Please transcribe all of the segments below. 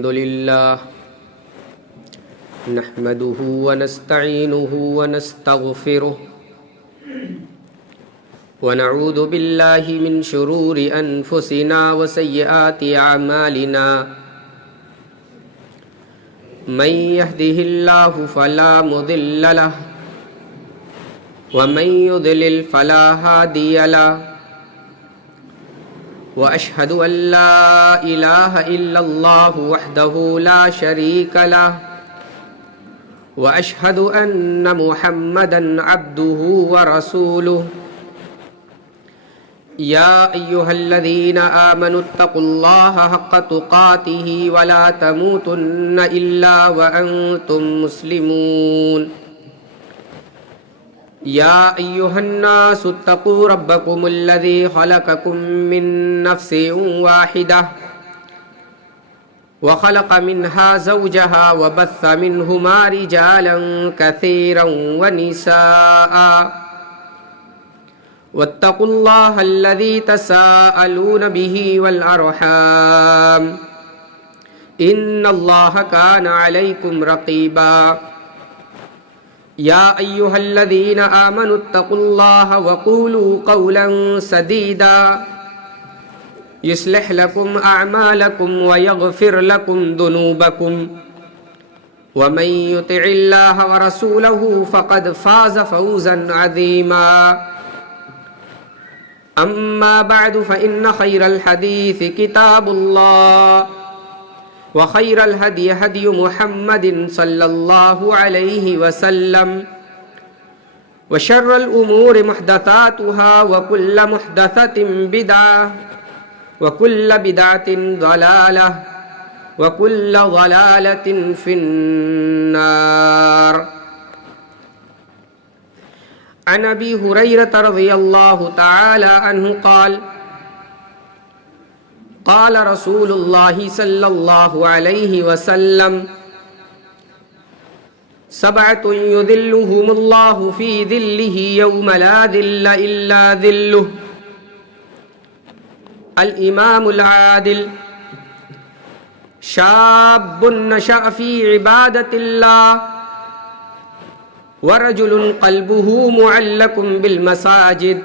الحمد لله نحمده ونستعينه ونستغفره ونعوذ بالله من شرور أنفسنا وسيئات أعمالنا من يهده الله فلا مضل له ومن يضلل فلا هادي له وأشهد أن لا إله إلا الله وحده لا شريك له وأشهد أن محمدا عبده ورسوله يا أيها الذين آمنوا اتقوا الله حق تقاته ولا تموتن إلا وأنتم مسلمون يا أيها الناس اتقوا ربكم الذي خلقكم من نفس واحدة وخلق منها زوجها وبث منهما رجالا كثيرا ونساء واتقوا الله الذي تساءلون به والأرحام إن الله كان عليكم رقيبا يا أيها الذين آمنوا اتقوا الله وقولوا قولا سديدا يصلح لكم أعمالكم ويغفر لكم ذنوبكم ومن يطع الله ورسوله فقد فاز فوزا عظيما أما بعد فإن خير الحديث كتاب الله وخير الهدي هدي محمد صلى الله عليه وسلم وشر الأمور محدثاتها وكل محدثة بدعة وكل بدعة ضلالة وكل ضلالة في النار. عن أبي هريرة رضي الله تعالى عنه قال قال رسول الله صلى الله عليه وسلم سبعة يذلهم الله في ذله يوم لا ذل إلا ذله الإمام العادل شاب نشأ في عبادة الله ورجل قلبه معلق بالمساجد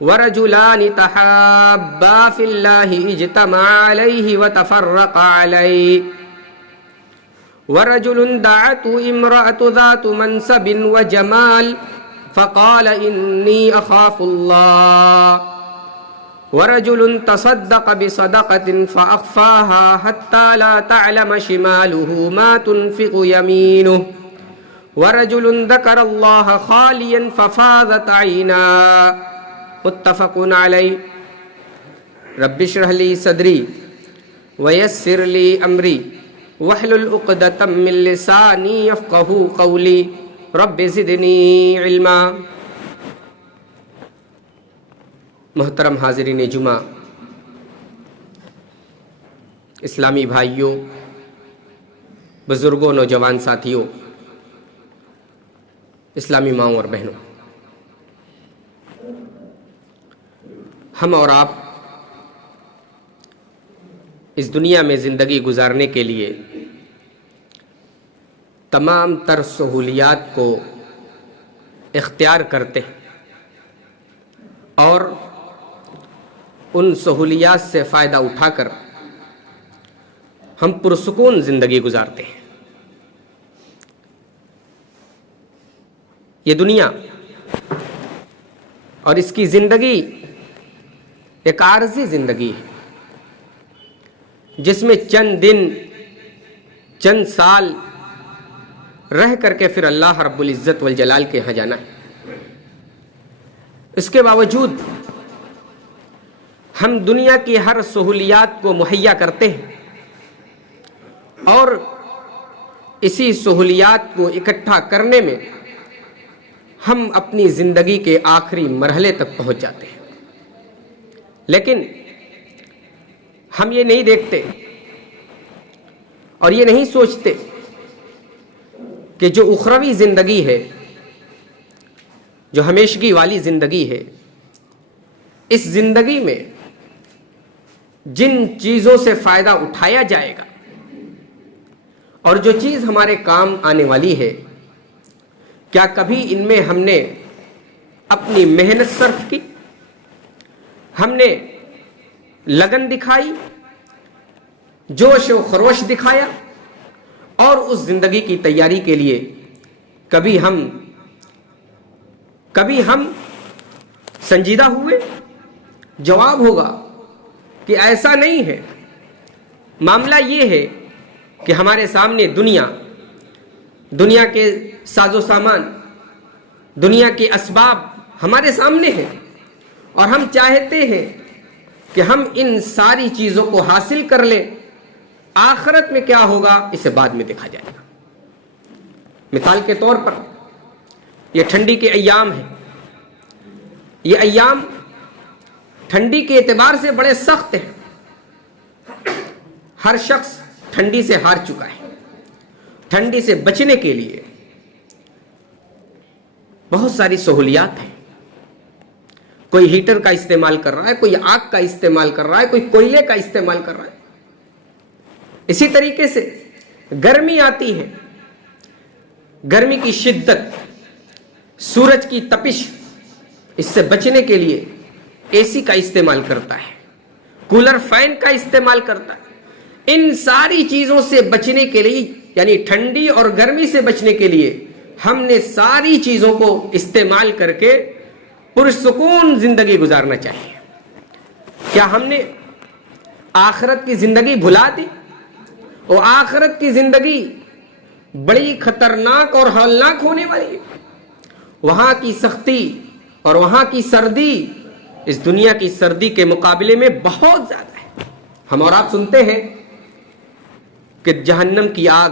ورجلان تحابا في الله اجتمعا عليه وتفرقا عليه ورجل دعته امرأة ذات منصب وجمال فقال إني أخاف الله ورجل تصدق بصدقة فأخفاها حتى لا تعلم شماله ما تنفق يمينه ورجل ذكر الله خاليا ففاضت عيناه متفق علیہ. رب اشرح لی صدری ویسر لی امری واحلل عقدۃ من لسانی یفقہوا قولی رب زدنی علما. محترم حاضرین جمعہ، اسلامی بھائیوں، بزرگوں، نوجوان ساتھیوں، اسلامی ماؤں اور بہنوں، ہم اور آپ اس دنیا میں زندگی گزارنے کے لیے تمام تر سہولیات کو اختیار کرتے ہیں اور ان سہولیات سے فائدہ اٹھا کر ہم پرسکون زندگی گزارتے ہیں. یہ دنیا اور اس کی زندگی ایک عارضی زندگی ہے جس میں چند دن، چند سال رہ کر کے پھر اللہ رب العزت والجلال کے یہاں جانا ہے. اس کے باوجود ہم دنیا کی ہر سہولیات کو مہیا کرتے ہیں اور اسی سہولیات کو اکٹھا کرنے میں ہم اپنی زندگی کے آخری مرحلے تک پہنچ جاتے ہیں. لیکن ہم یہ نہیں دیکھتے اور یہ نہیں سوچتے کہ جو اخروی زندگی ہے، جو ہمیشگی والی زندگی ہے، اس زندگی میں جن چیزوں سے فائدہ اٹھایا جائے گا اور جو چیز ہمارے کام آنے والی ہے، کیا کبھی ان میں ہم نے اپنی محنت صرف کی، ہم نے لگن دکھائی، جوش و خروش دکھایا، اور اس زندگی کی تیاری کے لیے کبھی ہم سنجیدہ ہوئے؟ جواب ہوگا کہ ایسا نہیں ہے۔ معاملہ یہ ہے کہ ہمارے سامنے دنیا کے ساز و سامان، دنیا کے اسباب ہمارے سامنے ہیں، اور ہم چاہتے ہیں کہ ہم ان ساری چیزوں کو حاصل کر لیں۔ آخرت میں کیا ہوگا اسے بعد میں دیکھا جائے گا۔ مثال کے طور پر یہ ٹھنڈی کے ایام ہیں، یہ ایام ٹھنڈی کے اعتبار سے بڑے سخت ہیں۔ ہر شخص ٹھنڈی سے ہار چکا ہے۔ ٹھنڈی سے بچنے کے لیے بہت ساری سہولیات ہیں۔ کوئی ہیٹر کا استعمال کر رہا ہے، کوئی آگ کا استعمال کر رہا ہے، کوئی کوئلے کا استعمال کر رہا ہے۔ اسی طریقے سے گرمی آتی ہے، گرمی کی شدت، سورج کی تپش، اس سے بچنے کے لیے اے سی کا استعمال کرتا ہے، کولر فین کا استعمال کرتا ہے۔ ان ساری چیزوں سے بچنے کے لیے، یعنی ٹھنڈی اور گرمی سے بچنے کے لیے، ہم نے ساری چیزوں کو استعمال کر کے پرسکون زندگی گزارنا چاہیے۔ کیا ہم نے آخرت کی زندگی بھلا دی؟ اور آخرت کی زندگی بڑی خطرناک اور ہولناک ہونے والی ہے۔ وہاں کی سختی اور وہاں کی سردی اس دنیا کی سردی کے مقابلے میں بہت زیادہ ہے۔ ہم اور آپ سنتے ہیں کہ جہنم کی آگ،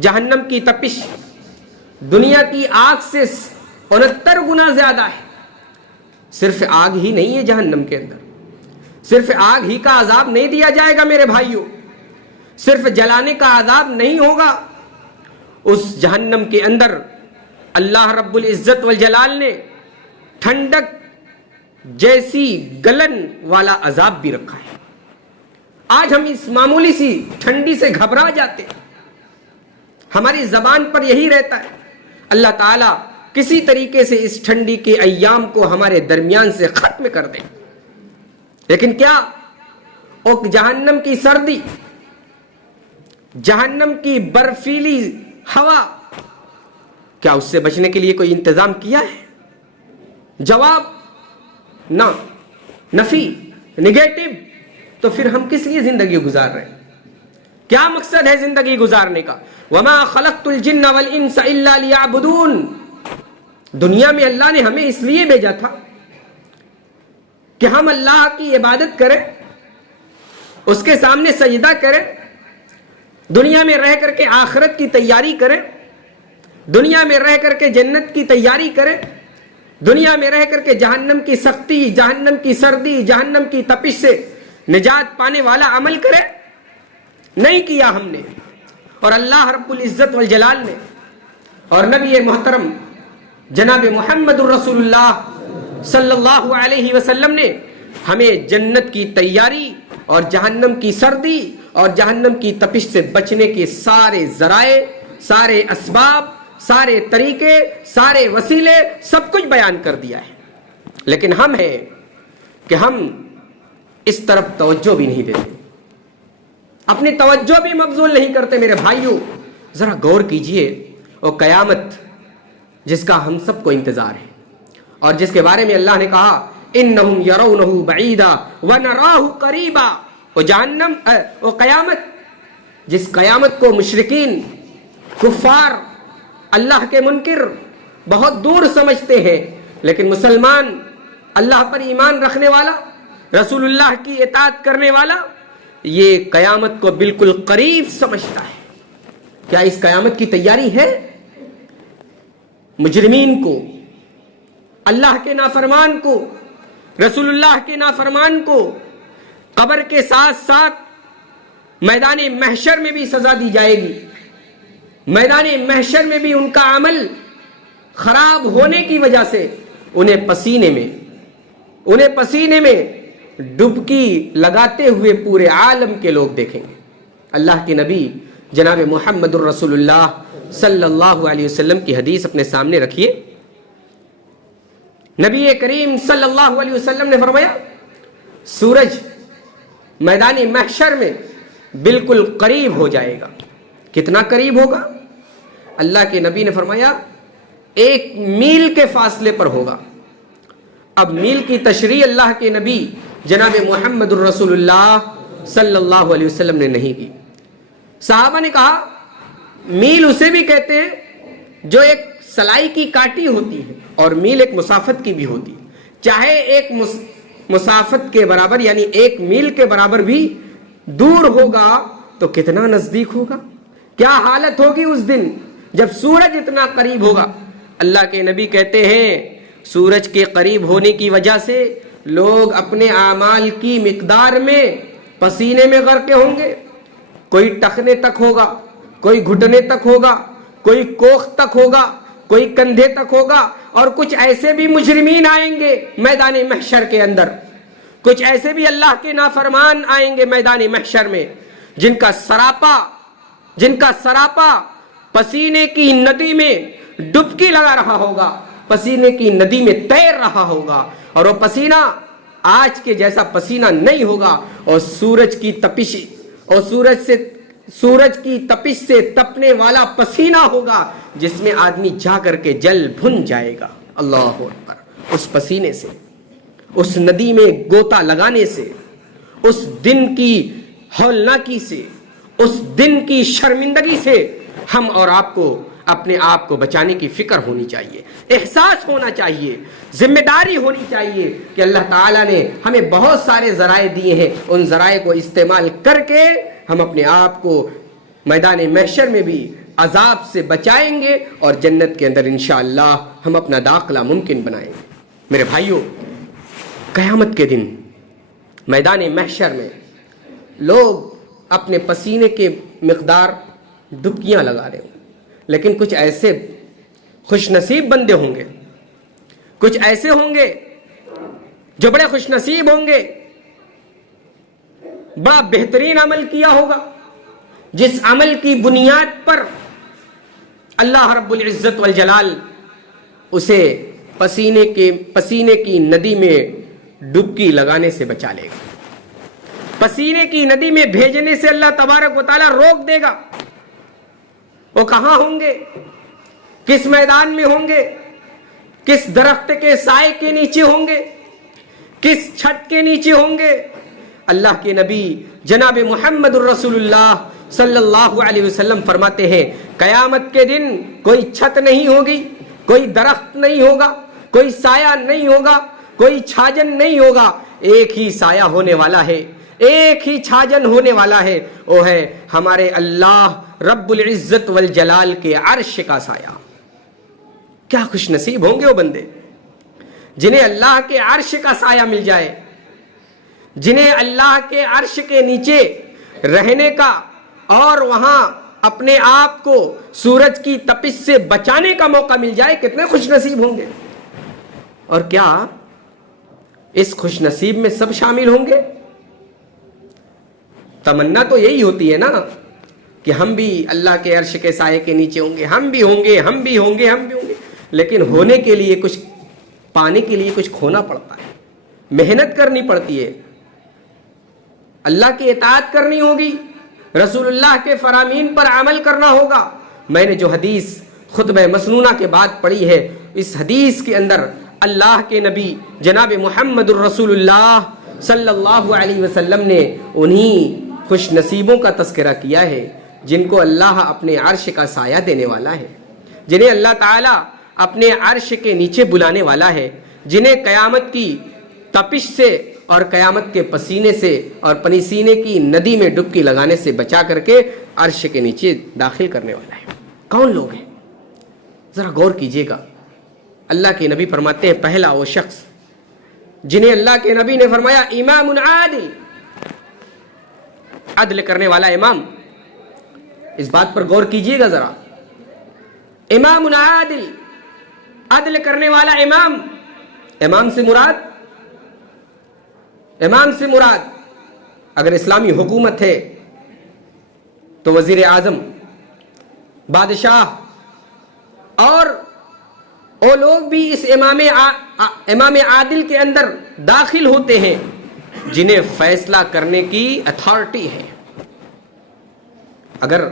جہنم کی تپش دنیا کی آگ سے 69 گنا زیادہ ہے۔ صرف آگ ہی نہیں ہے جہنم کے اندر، صرف آگ ہی کا عذاب نہیں دیا جائے گا میرے بھائیوں، صرف جلانے کا عذاب نہیں ہوگا۔ اس جہنم کے اندر اللہ رب العزت والجلال نے ٹھنڈک جیسی گلن والا عذاب بھی رکھا ہے۔ آج ہم اس معمولی سی ٹھنڈی سے گھبرا جاتے ہیں، ہماری زبان پر یہی رہتا ہے اللہ تعالیٰ کسی طریقے سے اس ٹھنڈی کے ایام کو ہمارے درمیان سے ختم کر دیں۔ لیکن کیا اور جہنم کی سردی، جہنم کی برفیلی ہوا، کیا اس سے بچنے کے لیے کوئی انتظام کیا ہے؟ جواب نہ، نفی، نگیٹو۔ تو پھر ہم کس لیے زندگی گزار رہے ہیں؟ کیا مقصد ہے زندگی گزارنے کا؟ وَمَا خَلَقْتُ الْجِنَّ وَالْإِنسَ إِلَّا لِيَعْبُدُونَ۔ دنیا میں اللہ نے ہمیں اس لیے بھیجا تھا کہ ہم اللہ کی عبادت کریں، اس کے سامنے سجدہ کریں، دنیا میں رہ کر کے آخرت کی تیاری کریں، دنیا میں رہ کر کے جنت کی تیاری کریں، دنیا میں رہ کر کے جہنم کی سختی، جہنم کی سردی، جہنم کی تپش سے نجات پانے والا عمل کریں۔ نہیں کیا ہم نے، اور اللہ رب العزت والجلال نے اور نبی محترم جناب محمد الرسول اللہ صلی اللہ علیہ وسلم نے ہمیں جنت کی تیاری اور جہنم کی سردی اور جہنم کی تپش سے بچنے کے سارے ذرائع، سارے اسباب، سارے طریقے، سارے وسیلے، سب کچھ بیان کر دیا ہے۔ لیکن ہم ہیں کہ ہم اس طرف توجہ بھی نہیں دیتے، اپنی توجہ بھی مبذول نہیں کرتے۔ میرے بھائیوں ذرا غور کیجئے، اور قیامت جس کا ہم سب کو انتظار ہے اور جس کے بارے میں اللہ نے کہا انہم یرونہ بعیدا ونراہ قریبا، وہ جہنم، وہ قیامت، جس قیامت کو مشرکین، کفار، اللہ کے منکر بہت دور سمجھتے ہیں، لیکن مسلمان، اللہ پر ایمان رکھنے والا، رسول اللہ کی اطاعت کرنے والا، یہ قیامت کو بالکل قریب سمجھتا ہے۔ کیا اس قیامت کی تیاری ہے؟ مجرمین کو، اللہ کے نافرمان کو، رسول اللہ کے نافرمان کو قبر کے ساتھ ساتھ میدان محشر میں بھی سزا دی جائے گی۔ میدان محشر میں بھی ان کا عمل خراب ہونے کی وجہ سے انہیں پسینے میں ڈبکی لگاتے ہوئے پورے عالم کے لوگ دیکھیں گے۔ اللہ کے نبی جناب محمد الرسول اللہ صلی اللہ علیہ وسلم کی حدیث اپنے سامنے رکھیے۔ نبی کریم صلی اللہ علیہ وسلم نے فرمایا سورج میدان محشر میں بالکل قریب ہو جائے گا۔ کتنا قریب ہوگا؟ اللہ کے نبی نے فرمایا 1 میل کے فاصلے پر ہوگا۔ اب میل کی تشریح اللہ کے نبی جناب محمد الرسول اللہ صلی اللہ علیہ وسلم نے نہیں کی۔ صحابہ نے کہا میل اسے بھی کہتے ہیں جو ایک سلائی کی کاٹی ہوتی ہے، اور میل ایک مسافت کی بھی ہوتی ہے۔ چاہے ایک مسافت کے برابر یعنی 1 میل کے برابر بھی دور ہوگا تو کتنا نزدیک ہوگا؟ کیا حالت ہوگی اس دن جب سورج اتنا قریب ہوگا؟ اللہ کے نبی کہتے ہیں سورج کے قریب ہونے کی وجہ سے لوگ اپنے اعمال کی مقدار میں پسینے میں غرقے ہوں گے۔ کوئی ٹخنے تک ہوگا، کوئی گھٹنے تک ہوگا، کوئی کوخ تک ہوگا، کوئی کندھے تک ہوگا، اور کچھ ایسے بھی مجرمین آئیں گے میدان محشر کے اندر، کچھ ایسے بھی اللہ کے نافرمان آئیں گے میدان محشر میں جن کا سراپا پسینے کی ندی میں ڈبکی لگا رہا ہوگا، پسینے کی ندی میں تیر رہا ہوگا، اور وہ پسینہ آج کے جیسا پسینہ نہیں ہوگا، اور سورج کی تپش سے تپنے والا پسینہ ہوگا جس میں آدمی جا کر کے جل بھن جائے گا۔ اللہ اکبر! اس پسینے سے، اس ندی میں گوتا لگانے سے، اس دن کی ہولناکی سے، اس دن کی شرمندگی سے ہم اور آپ کو اپنے آپ کو بچانے کی فکر ہونی چاہیے، احساس ہونا چاہیے، ذمہ داری ہونی چاہیے کہ اللہ تعالیٰ نے ہمیں بہت سارے ذرائع دیے ہیں، ان ذرائع کو استعمال کر کے ہم اپنے آپ کو میدان محشر میں بھی عذاب سے بچائیں گے، اور جنت کے اندر انشاءاللہ ہم اپنا داخلہ ممکن بنائیں گے۔ میرے بھائیوں، قیامت کے دن میدان محشر میں لوگ اپنے پسینے کے مقدار ڈبکیاں لگا رہے ہوں، لیکن کچھ ایسے خوش نصیب بندے ہوں گے، کچھ ایسے ہوں گے جو بڑے خوش نصیب ہوں گے، بڑا بہترین عمل کیا ہوگا، جس عمل کی بنیاد پر اللہ رب العزت والجلال اسے پسینے کی ندی میں ڈبکی لگانے سے بچا لے گا، پسینے کی ندی میں بھیجنے سے اللہ تبارک و تعالیٰ روک دے گا۔ وہ کہاں ہوں گے؟ کس میدان میں ہوں گے؟ کس درخت کے سائے کے نیچے ہوں گے؟ کس چھت کے نیچے ہوں گے؟ اللہ کے نبی جناب محمد الرسول اللہ صلی اللہ علیہ وسلم فرماتے ہیں قیامت کے دن کوئی چھت نہیں ہوگی، کوئی درخت نہیں ہوگا، کوئی سایہ نہیں ہوگا، کوئی چھاجن نہیں ہوگا، ایک ہی سایہ ہونے والا ہے، ایک ہی چھاجن ہونے والا ہے، وہ ہے ہمارے اللہ رب العزت والجلال کے عرش کا سایہ۔ کیا خوش نصیب ہوں گے وہ بندے جنہیں اللہ کے عرش کا سایہ مل جائے، جنہیں اللہ کے عرش کے نیچے رہنے کا اور وہاں اپنے آپ کو سورج کی تپش سے بچانے کا موقع مل جائے۔ کتنے خوش نصیب ہوں گے! اور کیا اس خوش نصیب میں سب شامل ہوں گے؟ تمنا تو یہی ہوتی ہے نا کہ ہم بھی اللہ کے عرش کے سائے کے نیچے ہوں گے، ہم بھی ہوں گے، ہم بھی ہوں گے، ہم بھی ہوں گے، لیکن ہونے کے لیے کچھ، پانے کے لیے کچھ کھونا پڑتا ہے، محنت کرنی پڑتی ہے، اللہ کی اطاعت کرنی ہوگی، رسول اللہ کے فرامین پر عمل کرنا ہوگا۔ میں نے جو حدیث خطبہ مسنونہ کے بعد پڑھی ہے، اس حدیث کے اندر اللہ کے نبی جناب محمد الرسول اللہ صلی اللہ علیہ وسلم نے انہی خوش نصیبوں کا تذکرہ کیا ہے جن کو اللہ اپنے عرش کا سایہ دینے والا ہے، جنہیں اللہ تعالیٰ اپنے عرش کے نیچے بلانے والا ہے، جنہیں قیامت کی تپش سے اور قیامت کے پسینے سے اور پسینے کی ندی میں ڈبکی لگانے سے بچا کر کے عرش کے نیچے داخل کرنے والا ہے۔ کون لوگ ہیں؟ ذرا غور کیجئے گا۔ اللہ کے نبی فرماتے ہیں پہلا وہ شخص جنہیں اللہ کے نبی نے فرمایا امام عادل، عدل کرنے والا امام۔ اس بات پر غور کیجئے گا ذرا، امام عادل، عدل کرنے والا امام۔ امام سے مراد امام سے مراد اگر اسلامی حکومت ہے تو وزیر اعظم، بادشاہ، اور وہ لوگ بھی اس امام عادل کے اندر داخل ہوتے ہیں جنہیں فیصلہ کرنے کی اتھارٹی ہے۔ اگر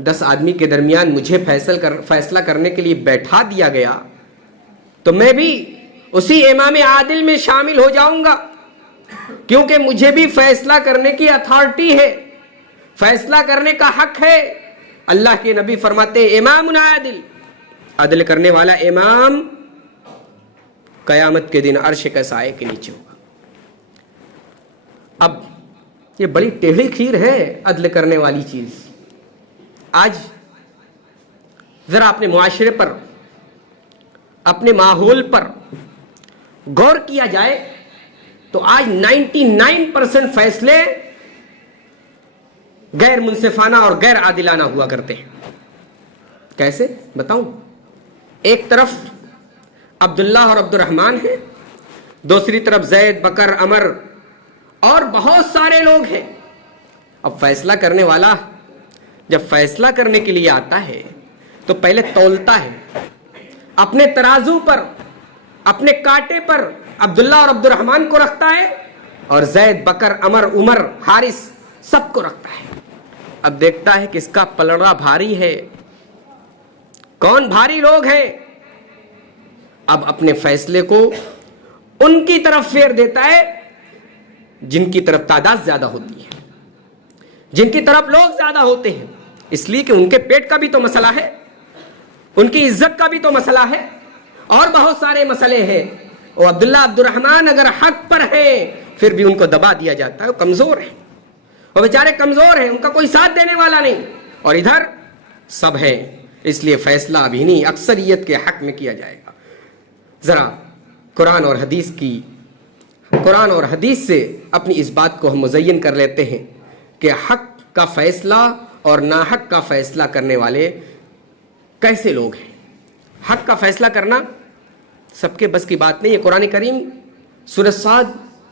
10 آدمی کے درمیان مجھے فیصلہ کرنے کے لیے بیٹھا دیا گیا تو میں بھی اسی امام عادل میں شامل ہو جاؤں گا، کیونکہ مجھے بھی فیصلہ کرنے کی اتھارٹی ہے، فیصلہ کرنے کا حق ہے۔ اللہ کے نبی فرماتے ہیں امام عادل، عدل کرنے والا امام قیامت کے دن عرش کے سائے کے نیچے ہوگا۔ اب یہ بڑی ٹیڑھی کھیر ہے عدل کرنے والی چیز۔ آج ذرا اپنے معاشرے پر، اپنے ماحول پر غور کیا جائے تو آج 99% فیصلے غیر منصفانہ اور غیر عادلانہ ہوا کرتے ہیں۔ کیسے بتاؤں؟ ایک طرف عبداللہ اور عبد الرحمن ہیں، دوسری طرف زید، بکر، عمر اور بہت سارے لوگ ہیں۔ اب فیصلہ کرنے والا جب فیصلہ کرنے کے لیے آتا ہے تو پہلے تولتا ہے اپنے ترازو پر، اپنے کانٹے پر عبداللہ اور عبد الرحمن کو رکھتا ہے، اور زید، بکر، عمر، عمر، حارث سب کو رکھتا ہے۔ اب دیکھتا ہے کس کا پلڑا بھاری ہے، کون بھاری لوگ ہیں۔ اب اپنے فیصلے کو ان کی طرف پھیر دیتا ہے جن کی طرف تعداد زیادہ ہوتی ہے، جن کی طرف لوگ زیادہ ہوتے ہیں، اس لیے کہ ان کے پیٹ کا بھی تو مسئلہ ہے، ان کی عزت کا بھی تو مسئلہ ہے، اور بہت سارے مسئلے ہیں۔ وہ عبداللہ، عبد الرحمن اگر حق پر ہے پھر بھی ان کو دبا دیا جاتا ہے، وہ کمزور ہیں، وہ بیچارے کمزور ہیں، ان کا کوئی ساتھ دینے والا نہیں، اور ادھر سب ہے۔ اس لیے فیصلہ ابھی نہیں، اکثریت کے حق میں کیا جائے گا۔ ذرا قرآن اور حدیث سے اپنی اس بات کو ہم مزین کر لیتے ہیں کہ حق کا فیصلہ اور ناحق کا فیصلہ کرنے والے کیسے لوگ ہیں۔ حق کا فیصلہ کرنا سب کے بس کی بات نہیں ہے۔ قرآن کریم سورہ صاد،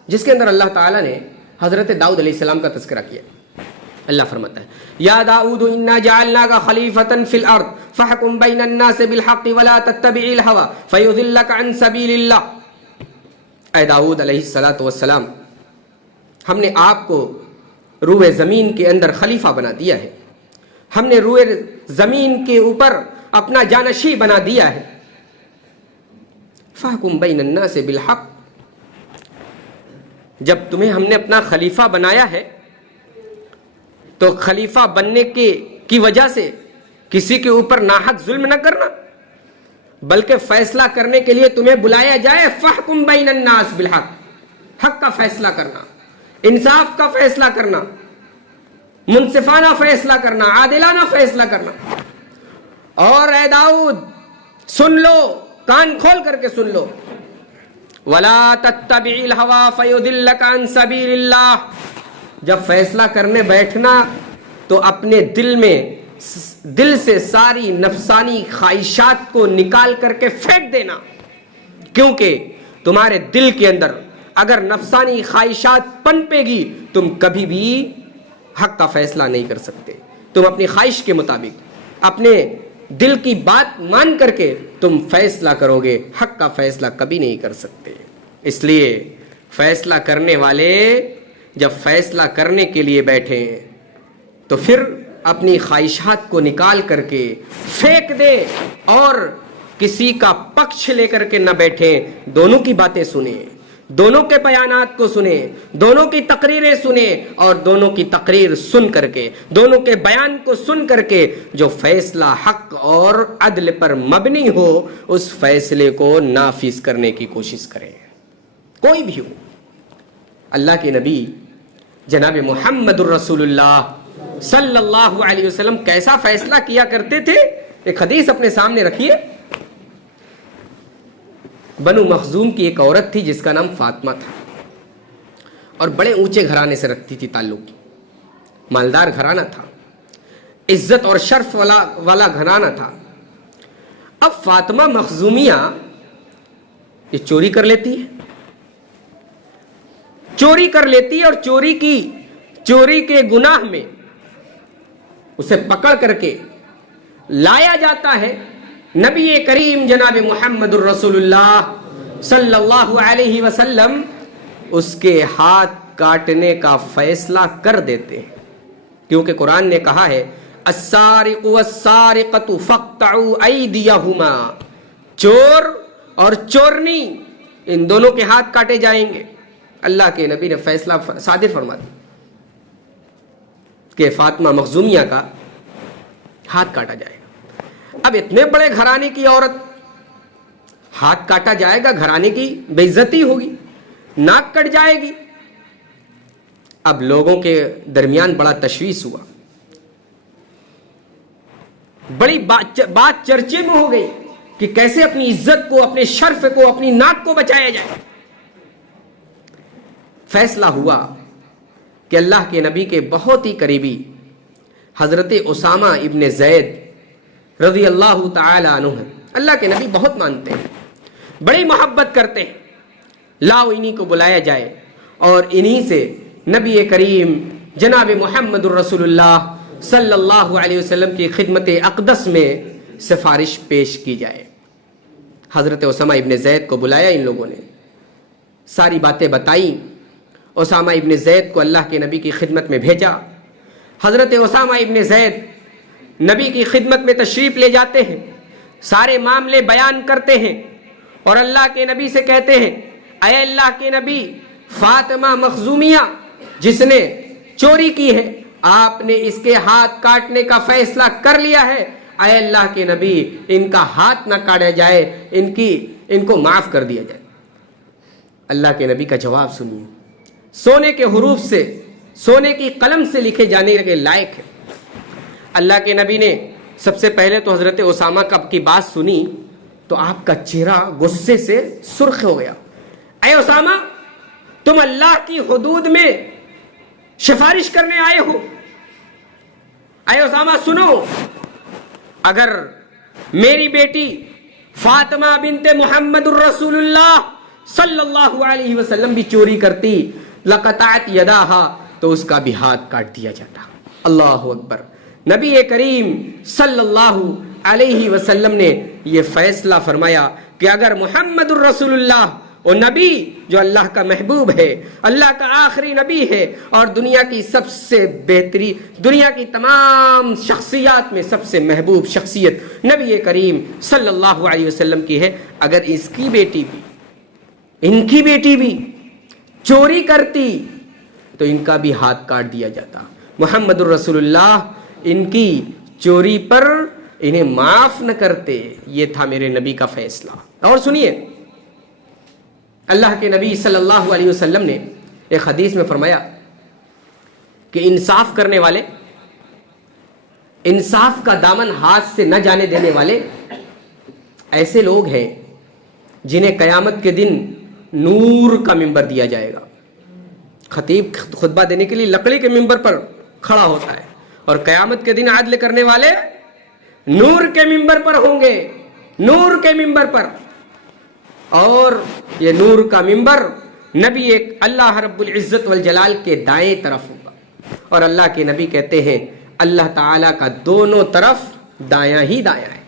جس کے اندر اللہ تعالیٰ نے حضرت داؤد علیہ السلام کا تذکرہ کیا، اللہ فرماتا ہے یا داؤد انا جعلناک خلیفۃ فی الارض فاحکم بین الناس بالحق ولا تتبع الہوی فیضلک عن سبیل اللہ۔ اے داؤد علیہ السلام، ہم نے آپ کو روئے زمین کے اندر خلیفہ بنا دیا ہے، ہم نے روئے زمین کے اوپر اپنا جانشین بنا دیا ہے۔ فاحکم بین الناس بالحق، جب تمہیں ہم نے اپنا خلیفہ بنایا ہے تو خلیفہ بننے کی وجہ سے کسی کے اوپر ناحق ظلم نہ کرنا، بلکہ فیصلہ کرنے کے لیے تمہیں بلایا جائے فاحکم بین الناس بالحق، حق کا فیصلہ کرنا، انصاف کا فیصلہ کرنا، منصفانہ فیصلہ کرنا، عادلانہ فیصلہ کرنا۔ اور اے داؤد سن لو، کان کھول کر کے سن لو، ولا تتبع الہوی فیضلک عن سبیل اللہ، جب فیصلہ کرنے بیٹھنا تو اپنے دل سے ساری نفسانی خواہشات کو نکال کر کے پھینک دینا، کیونکہ تمہارے دل کے اندر اگر نفسانی خواہشات پنپے گی تم کبھی بھی حق کا فیصلہ نہیں کر سکتے۔ تم اپنی خواہش کے مطابق اپنے دل کی بات مان کر کے تم فیصلہ کرو گے، حق کا فیصلہ کبھی نہیں کر سکتے۔ اس لیے فیصلہ کرنے والے جب فیصلہ کرنے کے لیے بیٹھے تو پھر اپنی خواہشات کو نکال کر کے پھینک دے اور کسی کا پکش لے کر کے نہ بیٹھے، دونوں کی باتیں سنیں، دونوں کے بیانات کو سنیں، دونوں کی تقریریں سنیں، اور دونوں کی تقریر سن کر کے، دونوں کے بیان کو سن کر کے جو فیصلہ حق اور عدل پر مبنی ہو اس فیصلے کو نافذ کرنے کی کوشش کریں، کوئی بھی ہو۔ اللہ کے نبی جناب محمد الرسول اللہ صلی اللہ علیہ وسلم کیسا فیصلہ کیا کرتے تھے؟ ایک حدیث اپنے سامنے رکھیے۔ بنو مخزوم کی ایک عورت تھی جس کا نام فاطمہ تھا، اور بڑے اونچے گھرانے سے رکھتی تھی تعلق، مالدار گھرانہ تھا، عزت اور شرف والا گھرانہ تھا۔ اب فاطمہ مخزومیہ یہ چوری کر لیتی ہے، چوری کر لیتی ہے اور چوری کے گناہ میں اسے پکڑ کر کے لایا جاتا ہے، نبی کریم جناب محمد الرسول اللہ صلی اللہ علیہ وسلم اس کے ہاتھ کاٹنے کا فیصلہ کر دیتے ہیں، کیونکہ قرآن نے کہا ہے السارق والسارقۃ فاقطعوا ایدیہما، چور اور چورنی ان دونوں کے ہاتھ کاٹے جائیں گے۔ اللہ کے نبی نے فیصلہ صادر فرما دیا کہ فاطمہ مخزومیہ کا ہاتھ کاٹا جائے گا۔ اب اتنے بڑے گھرانے کی عورت ہاتھ کاٹا جائے گا، گھرانے کی بے عزتی ہوگی، ناک کٹ جائے گی۔ اب لوگوں کے درمیان بڑا تشویش ہوا، بڑی بات چرچے میں ہو گئی کہ کیسے اپنی عزت کو، اپنے شرف کو، اپنی ناک کو بچایا جائے۔ فیصلہ ہوا کہ اللہ کے نبی کے بہت ہی قریبی حضرت اسامہ ابن زید رضی اللہ تعالی عنہ ہیں، اللہ کے نبی بہت مانتے ہیں، بڑی محبت کرتے ہیں، لاؤ انہی کو بلایا جائے اور انہی سے نبی کریم جناب محمد الرسول اللہ صلی اللہ علیہ وسلم کی خدمت اقدس میں سفارش پیش کی جائے۔ حضرت اسامہ ابن زید کو بلایا ان لوگوں نے، ساری باتیں بتائیں، اسامہ ابن زید کو اللہ کے نبی کی خدمت میں بھیجا۔ حضرت اسامہ ابن زید نبی کی خدمت میں تشریف لے جاتے ہیں، سارے معاملے بیان کرتے ہیں اور اللہ کے نبی سے کہتے ہیں اے اللہ کے نبی، فاطمہ مخزومیہ جس نے چوری کی ہے، آپ نے اس کے ہاتھ کاٹنے کا فیصلہ کر لیا ہے، اے اللہ کے نبی ان کا ہاتھ نہ کاٹا جائے، ان کو معاف کر دیا جائے۔ اللہ کے نبی کا جواب سنیے، سونے کے حروف سے، سونے کی قلم سے لکھے جانے کے لائق ہے۔ اللہ کے نبی نے سب سے پہلے تو حضرت اسامہ کی بات سنی تو آپ کا چہرہ غصے سے سرخ ہو گیا۔ اے اسامہ، تم اللہ کی حدود میں سفارش کرنے آئے ہو؟ اے اسامہ سنو، اگر میری بیٹی فاطمہ بنت محمد الرسول اللہ صلی اللہ علیہ وسلم بھی چوری کرتی لقطعت یداہا، تو اس کا بھی ہاتھ کاٹ دیا جاتا۔ اللہ اکبر۔ نبی کریم صلی اللہ علیہ وسلم نے یہ فیصلہ فرمایا کہ اگر محمد الرسول اللہ، وہ نبی جو اللہ کا محبوب ہے، اللہ کا آخری نبی ہے اور دنیا کی سب سے بہترین، دنیا کی تمام شخصیات میں سب سے محبوب شخصیت نبی کریم صلی اللہ علیہ وسلم کی ہے، اگر اس کی بیٹی بھی، ان کی بیٹی بھی چوری کرتی تو ان کا بھی ہاتھ کاٹ دیا جاتا۔ محمد الرسول اللہ ان کی چوری پر انہیں معاف نہ کرتے، یہ تھا میرے نبی کا فیصلہ۔ اور سنیے، اللہ کے نبی صلی اللہ علیہ وسلم نے ایک حدیث میں فرمایا کہ انصاف کرنے والے، انصاف کا دامن ہاتھ سے نہ جانے دینے والے ایسے لوگ ہیں جنہیں قیامت کے دن نور کا ممبر دیا جائے گا۔ خطیب خطبہ دینے کے لیے لکڑی کے ممبر پر کھڑا ہوتا ہے اور قیامت کے دن عدل کرنے والے نور کے ممبر پر ہوں گے، نور کے ممبر پر۔ اور یہ نور کا ممبر نبی ایک اللہ رب العزت والجلال کے دائیں طرف ہوگا، اور اللہ کے نبی کہتے ہیں اللہ تعالیٰ کا دونوں طرف دایاں ہی دایاں ہے،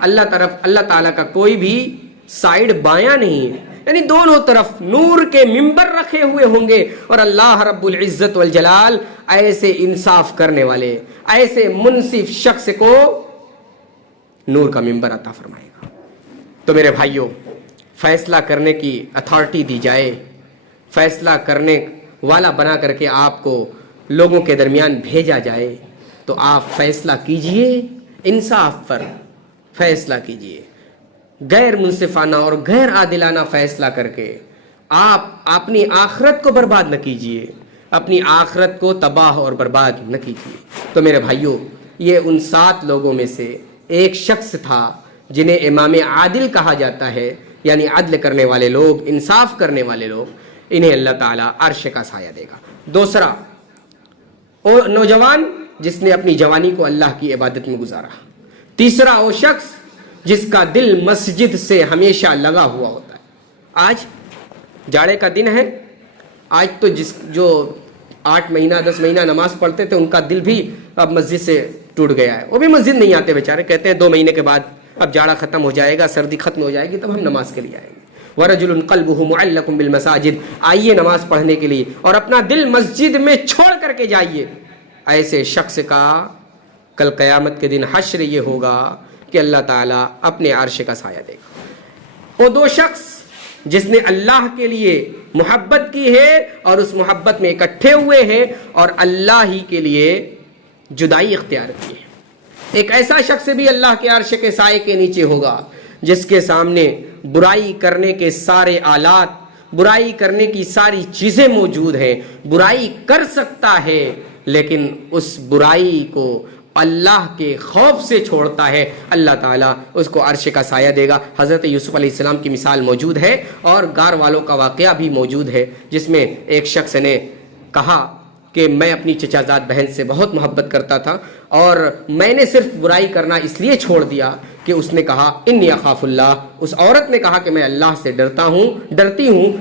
اللہ تعالیٰ کا کوئی بھی سائیڈ بایاں نہیں ہے، یعنی دونوں طرف نور کے ممبر رکھے ہوئے ہوں گے، اور اللہ رب العزت والجلال ایسے انصاف کرنے والے، ایسے منصف شخص کو نور کا ممبر عطا فرمائے گا۔ تو میرے بھائیوں، فیصلہ کرنے کی اتھارٹی دی جائے، فیصلہ کرنے والا بنا کر کے آپ کو لوگوں کے درمیان بھیجا جائے، تو آپ فیصلہ کیجئے، انصاف پر فیصلہ کیجئے، غیر منصفانہ اور غیر عادلانہ فیصلہ کر کے آپ اپنی آخرت کو برباد نہ کیجئے، اپنی آخرت کو تباہ اور برباد نہ کیجئے۔ تو میرے بھائیوں، یہ ان 7 لوگوں میں سے ایک شخص تھا جنہیں امام عادل کہا جاتا ہے، یعنی عدل کرنے والے لوگ، انصاف کرنے والے لوگ، انہیں اللہ تعالیٰ عرش کا سایہ دے گا۔ دوسرا، وہ نوجوان جس نے اپنی جوانی کو اللہ کی عبادت میں گزارا۔ تیسرا، وہ شخص جس کا دل مسجد سے ہمیشہ لگا ہوا ہوتا ہے۔ آج جاڑے کا دن ہے، آج تو جو 8 مہینہ 10 مہینہ نماز پڑھتے تھے ان کا دل بھی اب مسجد سے ٹوٹ گیا ہے، وہ بھی مسجد نہیں آتے بیچارے، کہتے ہیں 2 مہینے کے بعد اب جاڑا ختم ہو جائے گا، سردی ختم ہو جائے گی، تب ہم نماز کے لیے آئیں گے۔ وَرَجُلٌ قَلْبُهُ مُعَلَّقٌ بِالْمَسَاجِدِ، آئیے نماز پڑھنے کے لیے اور اپنا دل مسجد میں چھوڑ کر کے جائیے۔ ایسے شخص کا کل قیامت کے دن حشر یہ ہوگا کہ اللہ تعالیٰ اپنے عرش کا سایہ دے گا۔ وہ 2 شخص جس نے اللہ کے لیے محبت کی ہے اور اس محبت میں اکٹھے ہوئے ہیں اور اللہ ہی کے لیے جدائی اختیار کی ہے۔ ایک ایسا شخص بھی اللہ کے عرش کے سائے کے نیچے ہوگا جس کے سامنے برائی کرنے کے سارے آلات، برائی کرنے کی ساری چیزیں موجود ہیں، برائی کر سکتا ہے لیکن اس برائی کو اللہ کے خوف سے چھوڑتا ہے، اللہ تعالیٰ اس کو عرش کا سایہ دے گا۔ حضرت یوسف علیہ السلام کی مثال موجود ہے اور غار والوں کا واقعہ بھی موجود ہے، جس میں ایک شخص نے کہا کہ میں اپنی چچا زاد بہن سے بہت محبت کرتا تھا اور میں نے صرف برائی کرنا اس لیے چھوڑ دیا کہ اس نے کہا انی اخاف اللہ، اس عورت نے کہا کہ میں اللہ سے ڈرتی ہوں۔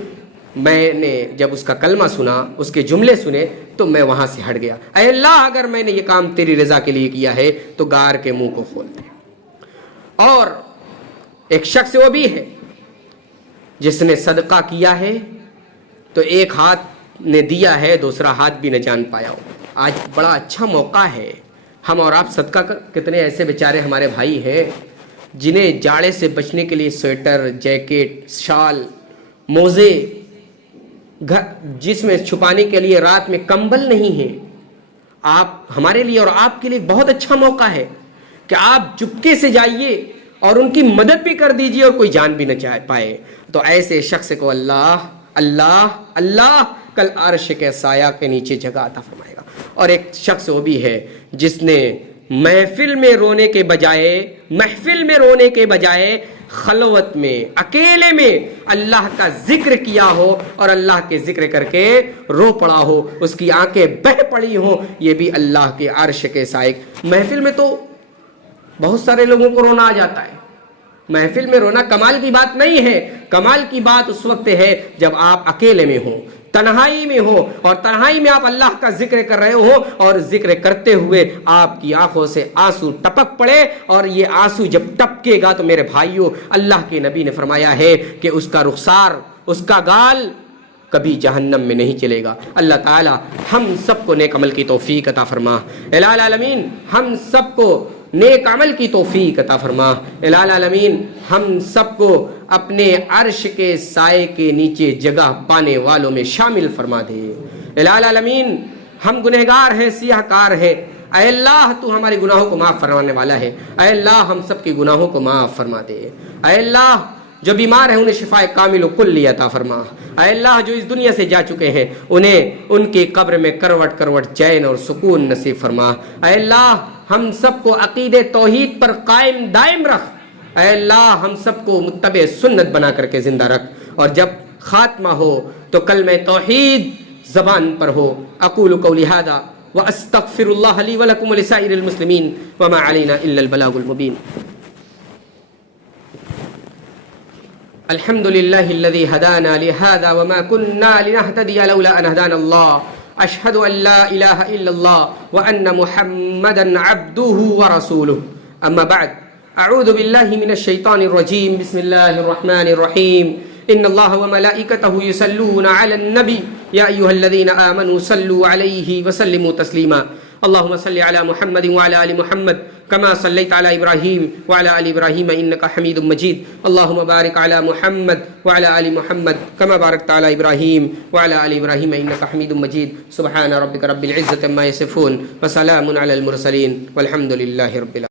میں نے جب اس کا کلمہ سنا، اس کے جملے سنے تو میں وہاں سے ہٹ گیا۔ اے اللہ، اگر میں نے یہ کام تیری رضا کے لیے کیا ہے تو غار کے منہ کو کھول دے۔ اور ایک شخص وہ بھی ہے جس نے صدقہ کیا ہے تو ایک ہاتھ نے دیا ہے، دوسرا ہاتھ بھی نہ جان پایا ہو۔ آج بڑا اچھا موقع ہے، ہم اور آپ صدقہ کتنے ایسے بیچارے ہمارے بھائی ہیں جنہیں جاڑے سے بچنے کے لیے سویٹر، جیکٹ، شال، موزے، جس میں چھپانے کے لیے رات میں کمبل نہیں ہے۔ آپ ہمارے لیے اور آپ کے لیے بہت اچھا موقع ہے کہ آپ چپکے سے جائیے اور ان کی مدد بھی کر دیجئے اور کوئی جان بھی نہ پائے۔ تو ایسے شخص کو اللہ اللہ اللہ کل عرش کے سایہ کے نیچے جگہ عطا فرمائے گا۔ اور ایک شخص وہ بھی ہے جس نے محفل میں رونے کے بجائے خلوت میں، اکیلے میں اللہ کا ذکر کیا ہو اور اللہ کے ذکر کر کے رو پڑا ہو، اس کی آنکھیں بہہ پڑی ہوں، یہ بھی اللہ کے عرش کے سائے۔ محفل میں تو بہت سارے لوگوں کو رونا آ جاتا ہے، محفل میں رونا کمال کی بات نہیں ہے، کمال کی بات اس وقت ہے جب آپ اکیلے میں ہوں، تنہائی میں ہو، اور تنہائی میں آپ اللہ کا ذکر کر رہے ہو اور ذکر کرتے ہوئے آپ کی آنکھوں سے آنسو ٹپک پڑے، اور یہ آنسو جب ٹپکے گا تو میرے بھائیوں، اللہ کے نبی نے فرمایا ہے کہ اس کا رخسار، اس کا گال کبھی جہنم میں نہیں چلے گا۔ اللہ تعالی ہم سب کو نیک عمل کی توفیق عطا فرما، الہ العالمین ہم سب کو نیک عمل کی توفیق عطا فرما، الہ العالمین ہم سب کو اپنے عرش کے سائے کے نیچے جگہ پانے والوں میں شامل فرما دے۔ الہ العالمین ہم گنہگار ہیں، سیاہ کار ہیں، اے اللہ تو ہمارے گناہوں کو معاف فرمانے والا ہے، اے اللہ ہم سب کے گناہوں کو معاف فرما دے، اے اللہ جو بیمار ہیں انہیں شفائے کامل و کلی عطا فرما، اے اللہ جو اس دنیا سے جا چکے ہیں انہیں ان کی قبر میں کروٹ کروٹ چین اور سکون نصیب فرما، اے اللہ ہم سب کو عقید توحید پر قائم دائم رکھ، اے اللہ ہم سب کو متبع سنت بنا کر کے زندہ رکھ، اور جب خاتمہ ہو تو کلمہ توحید زبان پر ہو۔ اقول قولی ھذا واستغفر اللہ لی ولکم ولسائر المسلمین وما علینا الا البلاغ المبین۔ الحمد لله الذي هدانا لهذا وما كنا لنهتدي لولا أن هدانا الله أشهد أن لا إله إلا الله وأن محمدا عبده ورسوله أما بعد أعوذ بالله من الشيطان الرجيم بسم الله الرحمن الرحيم إن الله وملائكته يصلون على النبي يا أيها الذين آمنوا صلوا عليه وسلموا تسليما اللهم صل على محمد وعلى آل محمد كما صليت على إبراهيم وعلى آل إبراهيم إنك حميد مجيد اللهم بارك على محمد وعلى آل محمد كما باركت على إبراهيم وعلى آل إبراهيم إنك حميد مجيد سبحان ربك رب العزة عما يصفون وسلام على المرسلين والحمد لله رب العالمين۔